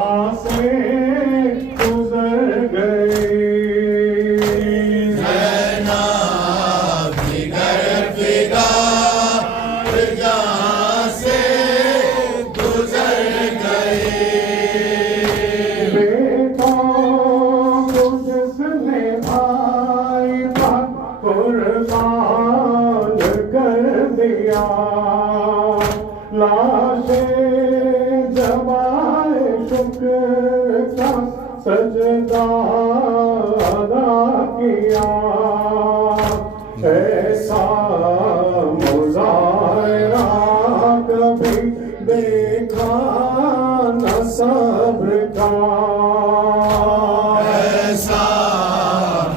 से गुजर गए। जैनाब जिगर फिगार जहाँ से गुजर गए। बेटों को जिसने भाई का कुर्बान कर दिया, लाशें जमाए शुक्र का सजदा अदा किया। ऐसा मुज़ाहिरा कभी देखा न सब्र का। ऐसा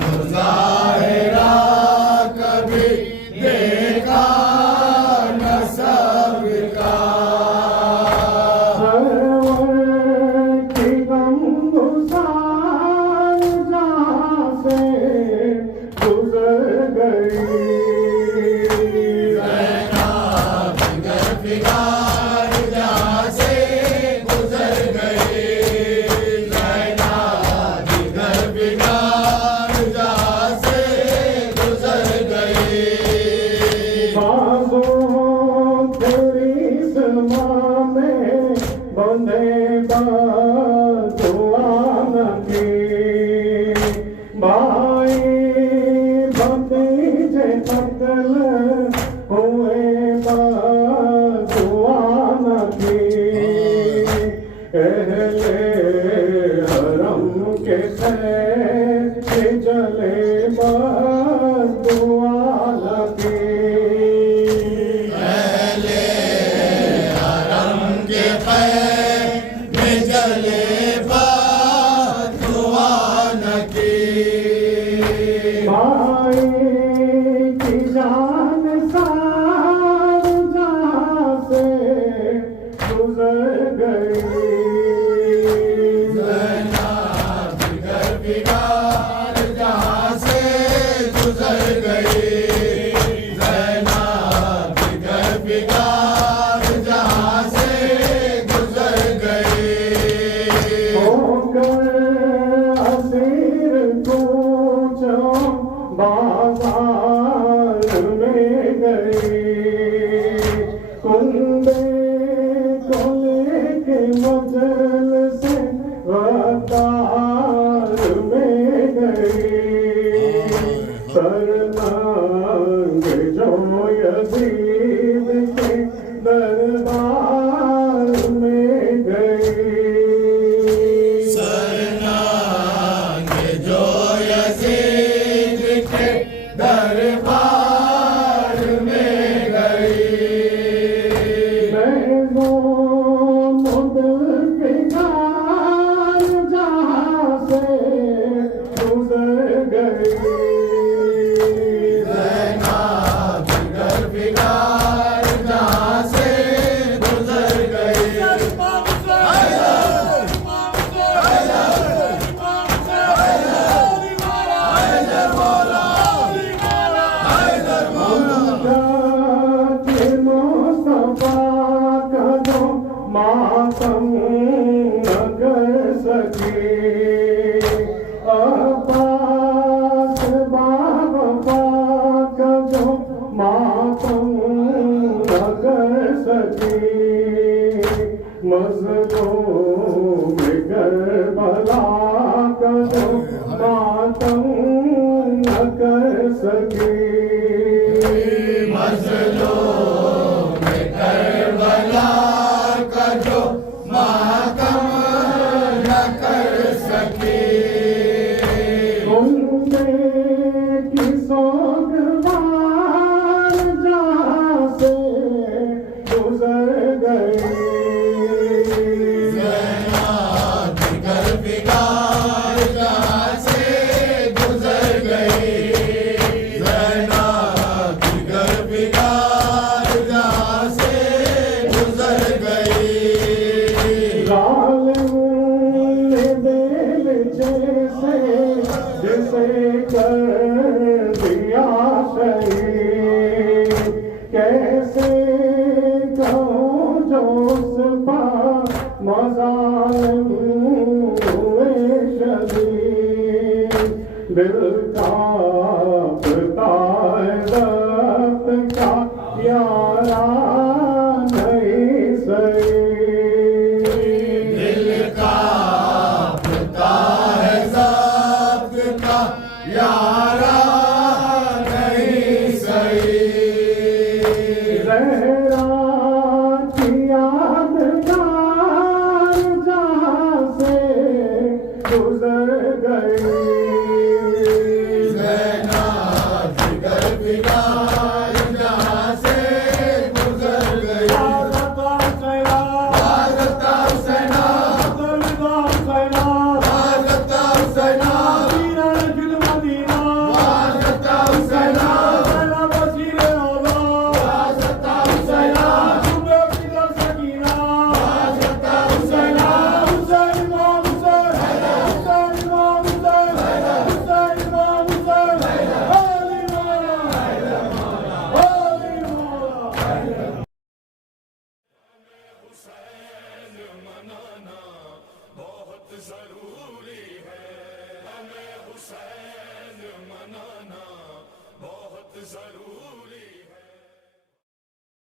मुज़ाहिरा कभी देखा न सबका। हर वक्त की गमगुसार जहाँ से गुजर गई। जैनाब जिगर फिगार जहाँ से गुजर गए। जैनाब जिगर फिगार जहाँ से गुजर गए। बाजों तेरी समा में बंधे बदुआन की, भाई भतीजे कत्ल हुए बदुआन की। अहले हरम के खैर जले बदुआन की। पहले हरम के खैर में जले बदुआन की। भाई की जान सार जहाँ से गुजर गई। जैनाब जिगर फिगार जहाँ से गुजर गए। जैनाब जिगर फिगार जहाँ से गुजर गए। होकर असीर पूछो बाजार में गई। कुंबे को लेके मंजिल से वतार में गई। सरनांग जो यजीद के दरबार में गई। सरनांग जो यजीद के दरबार में गई। जैनाब जिगर फिगार जहाँ से गुजर गए। हैदर मौला, हैदर मौला। मातम न कर सके। अब्बास बाबा का जो मातम न कर सके। मज़लूम करबला का जो मातम न कर सके। मज़लूम करबला का जो मातम न कर सके। कुंबे की सोगवार जहाँ से गुजर गई। जैनाब जिगर फिगार जहाँ से गुजर गए। जैनाब जिगर फिगार जहाँ से गुजर गए। जालिम ने दिल जैसे जिसे कर दिया शहीद। कैसे कहूँ जो उस पर मज़ालिम दिल कांपता है वक्त का यारा नहीं सही दिल कांपता है ज़ब्त का यारा नहीं सही ज़हरा की यादगार जहाँ से गुजर गई ज़ैना जिगर बिगाड़ जहाँ से गुजर गई भारत सेना भारत सेना भारत सेना जरूरी है हमें हुसैन मनाना बहुत जरूरी